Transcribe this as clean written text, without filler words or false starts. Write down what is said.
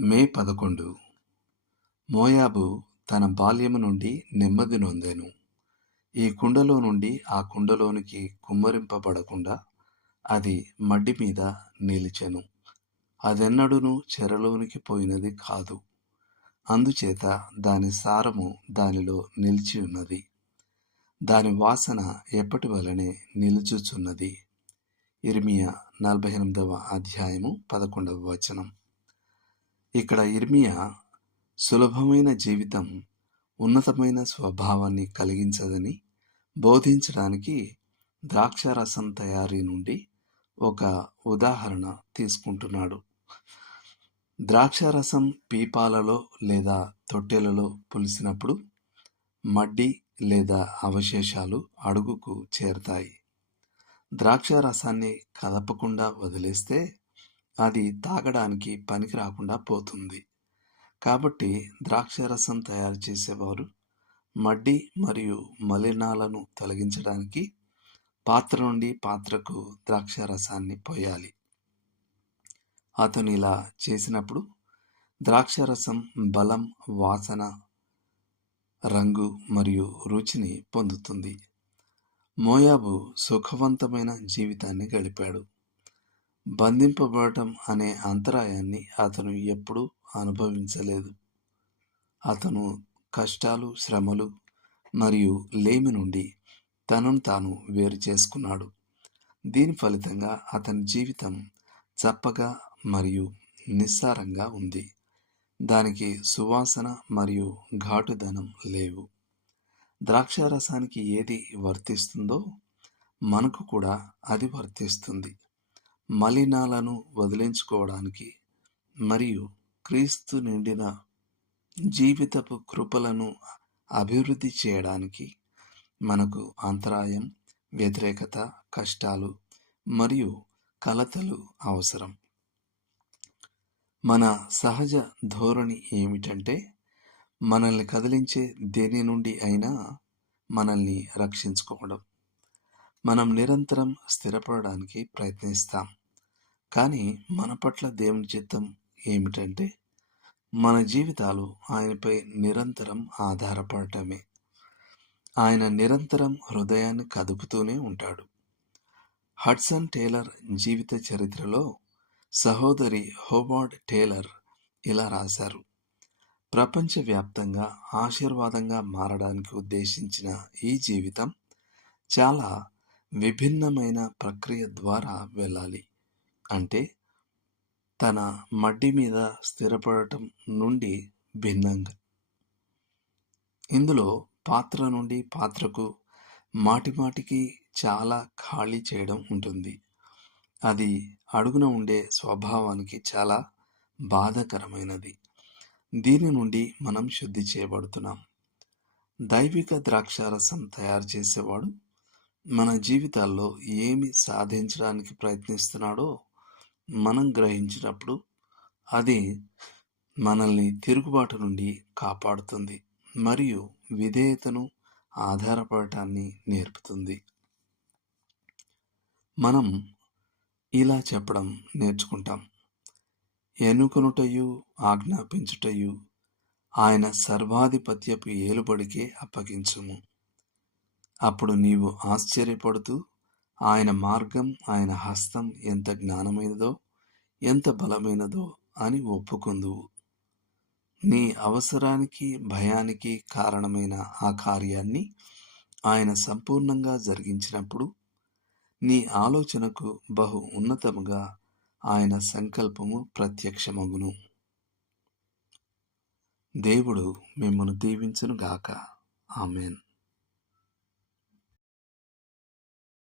మే 11 మోయాబు తన బాల్యము నుండి నెమ్మది నొందెను. ఈ కుండలో నుండి ఆ కుండలోనికి కుమ్మరింపబడకుండా అది మడ్డి మీద నిలిచెను. అదెన్నడూను చెరలోనికి పోయినది కాదు. అందుచేత దాని సారము దానిలో నిలిచి ఉన్నది. దాని వాసన ఎప్పటి వలనే నిలుచుచున్నది. ఇర్మియా 48వ అధ్యాయము 11వ వచనం. ఇక్కడ ఇర్మియా సులభమైన జీవితం ఉన్నతమైన స్వభావాన్ని కలిగించదని బోధించడానికి ద్రాక్షారసం తయారీ నుండి ఒక ఉదాహరణ తీసుకుంటున్నాడు. ద్రాక్షారసం పీపాలలో లేదా తొట్టెలలో పులిసినప్పుడు మడ్డి లేదా అవశేషాలు అడుగుకు చేరతాయి. ద్రాక్షారసాన్ని కదపకుండా వదిలేస్తే అది తాగడానికి పనికి రాకుండా పోతుంది. కాబట్టి ద్రాక్షారసం తయారు చేసేవారు మడ్డి మరియు మలినాలను తొలగించడానికి పాత్ర నుండి పాత్రకు ద్రాక్షారసాన్ని పోయాలి. అతను ఇలా చేసినప్పుడు ద్రాక్షారసం బలం, వాసన, రంగు మరియు రుచిని పొందుతుంది. మోయాబు సుఖవంతమైన జీవితాన్ని గడిపాడు. బంధింపబడటం అనే అంతరాయాన్ని అతను ఎప్పుడూ అనుభవించలేదు. అతను కష్టాలు, శ్రమలు మరియు లేమి నుండి తనను తాను వేరు చేసుకున్నాడు. దీని ఫలితంగా అతని జీవితం చప్పగా మరియు నిస్సారంగా ఉంది. దానికి సువాసన మరియు ఘాటుదనం లేవు. ద్రాక్షారసానికి ఏది వర్తిస్తుందో మనకు కూడా అది వర్తిస్తుంది. మలినాలను వదిలించుకోవడానికి మరియు క్రీస్తు నిండిన జీవితపు కృపలను అభివృద్ధి చేయడానికి మనకు అంతరాయం, వ్యతిరేకత, కష్టాలు మరియు కలతలు అవసరం. మన సహజ ధోరణి ఏమిటంటే మనల్ని కదిలించే దేని నుండి అయినా మనల్ని రక్షించుకోవడం. మనం నిరంతరం స్థిరపడడానికి ప్రయత్నిస్తాం. కానీ మన పట్ల దేవుని చిత్తం ఏమిటంటే మన జీవితాలు ఆయనపై నిరంతరం ఆధారపడటమే. ఆయన నిరంతరం హృదయాన్ని కదుపుతూనే ఉంటాడు. హడ్సన్ టేలర్ జీవిత చరిత్రలో సహోదరి హోవార్డ్ టేలర్ ఇలా రాశారు: ప్రపంచవ్యాప్తంగా ఆశీర్వాదంగా మారడానికి ఉద్దేశించిన ఈ జీవితం చాలా విభిన్నమైన ప్రక్రియ ద్వారా వెళ్ళాలి. అంటే తన మడ్డి మీద స్థిరపడటం నుండి భిన్నంగా. ఇందులో పాత్ర నుండి పాత్రకు మాటిమాటికి చాలా ఖాళీ చేయడం ఉంటుంది. అది అడుగున ఉండే స్వభావానికి చాలా బాధాకరమైనది. దీని నుండి మనం శుద్ధి చేయబడుతున్నాం. దైవిక ద్రాక్షారసం తయారు చేసేవాడు మన జీవితాల్లో ఏమి సాధించడానికి ప్రయత్నిస్తున్నాడో మనం గ్రహించినప్పుడు అది మనల్ని తిరుగుబాటు నుండి కాపాడుతుంది మరియు విధేయతను, ఆధారపడటాన్ని నేర్పుతుంది. మనం ఇలా చెప్పడం నేర్చుకుంటాం: ఎన్నుకొనుటయు ఆజ్ఞాపించుటయు ఆయన సర్వాధిపత్యపు ఏలుబడికే అప్పగించుము. అప్పుడు నీవు ఆశ్చర్యపడుతూ ఆయన మార్గం, ఆయన హస్తం ఎంత జ్ఞానమైనదో, ఎంత బలమైనదో అని ఒప్పుకొందువు. నీ అవసరానికి, భయానికి కారణమైన ఆ కార్యాన్ని ఆయన సంపూర్ణంగా జరిగించినప్పుడు నీ ఆలోచనకు బహు ఉన్నతముగా ఆయన సంకల్పము ప్రత్యక్షమగును. దేవుడు మిమ్మును దీవించునుగాక. ఆమేన్.